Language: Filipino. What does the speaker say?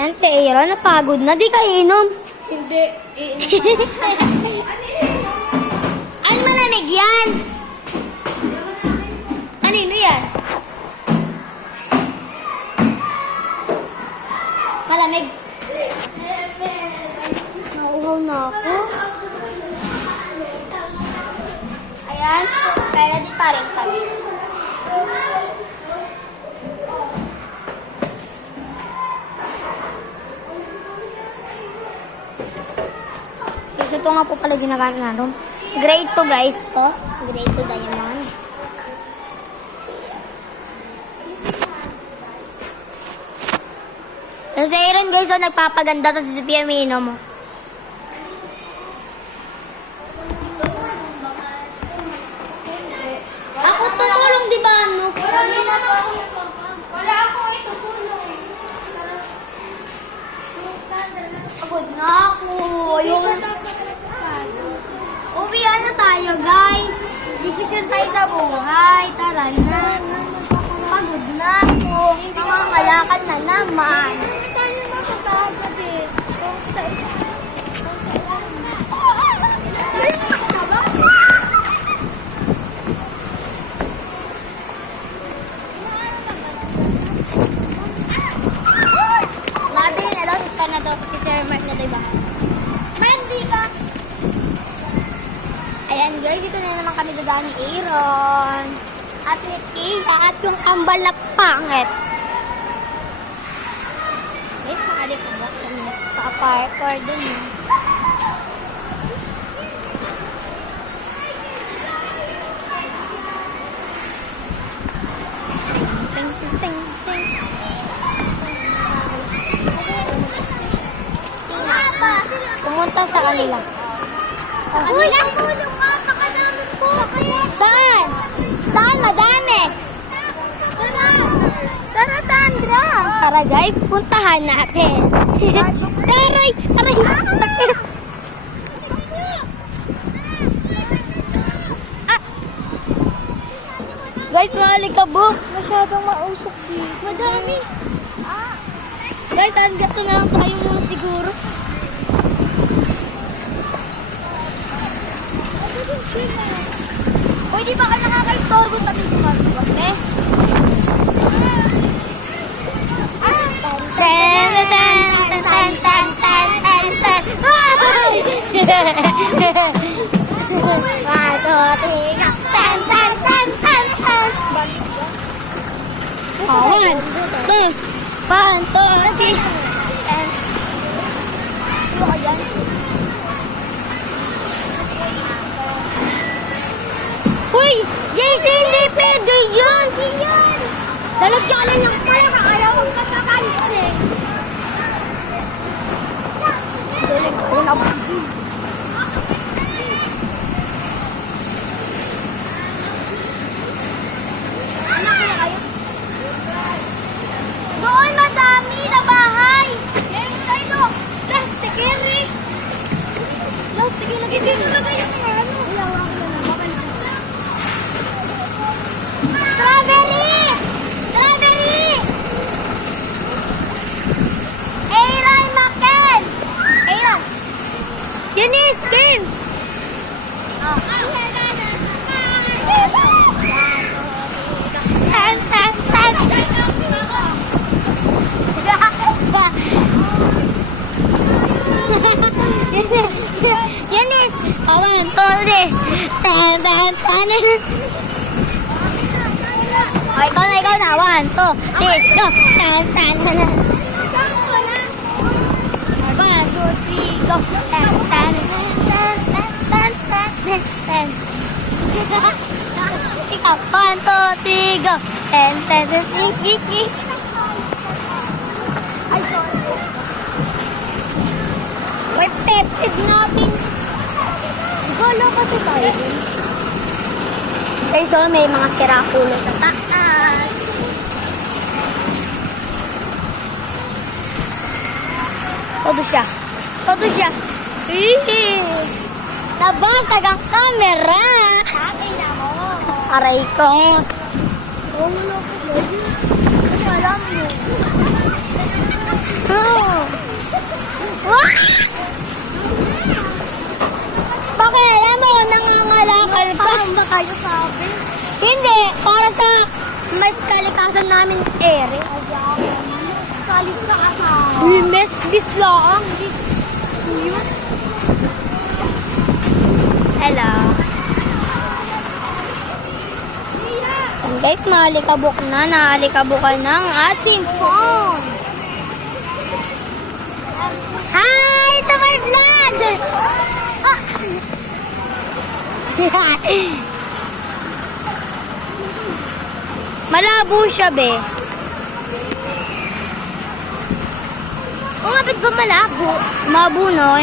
Yan si Aaron, napagod na. Di ka iinom. Hindi. Iinom pa lang. Ano malamig yan? Kanino yan? Malamig. Nauuhaw na ako. Ayan. Pero di pa rin kami. Kasi ito nga po pala ginagamit natin. Grade 2 guys to. Grade 2 diamond. Kasi Aaron guys, so nagpapaganda to si Piamino mo. Ako tutulong di ba ano? Wala ako itutulong eh. Pagod na ako. Ayoko. Uwian na tayo guys. Desisyon tayo sa buhay. Tara na. Pagod na ako. Nangangalakal na naman. Tayo makakagad eh. Nabili na daw. Ito na daw. Si Sir Mark na diba? Marandi ka. Ayan guys. Dito na naman kami dadaan ni Aaron. At ni Iya. At yung ambal na pangit. Wait, makalit ko ba? Naka-parkour din yun. Ting, ting, ting, ting. Pumunta sa kanila. Uy, tulong ka! Pakadami po! Saan? Saan? Madami! Tara, Sandra! Tara guys, puntahan natin. Aray! Aray! Sakit! Ah! Guys, malikabok! Masyadong mausok dito. Madami! Guys, hanggang na lang tayo muna siguro. Uy, di ba ka nakaka-istorbo sa video kape? Tan, tan, tan, tan, tan, tan, tan, tan. Ay! 1, 2, 3, tan, tan, tan, tan, tan. Oh, 1, 2, 3. Ano ka dyan? Uy! JC, hindi pwede yun! Lalagyanan lang pala ka. Ayaw kong kapakalit eh. Anak na kayo? Doon, madami na bahay! Yes, tayo! Plastic, Henry! Plastic, lagi dito na kayo ng ano? Strawberry! Strawberry! Aaron Makel! Aaron! Eunice, game! Oh. Tan, tan, tan! Eunice! Oh, 1, 2, 3! Tan, tan, tan! O, ikaw na. 1, 2, 3, go! Tan, tan, tan. 1, 2, 3, go! Tan, tan, tan, tan, tan, tan, tan. Ikaw, 1, 2, 3, go! Tan, tan, tan, tan. Ay, sorry. Uy, peptid natin. Gala kasi tayo. Okay, so may mga sira-kulo sa taas. Todo siya. Todo siya. Nabasag ang camera. Akin na mo. Aray ko. Oh, wala ko. Kasi alam mo. Nagkalakal pa. Parang ba kayo sabi? Hindi, para sa mas kalikasan namin ere. Kalit ka ata. We miss this long. Hello. And guys, naalikabok na. Naalikabukan ng ating phone. Hi! Ito my vlog! Malabo siya, be. O nga, ba't ba malabo? Malabo, no?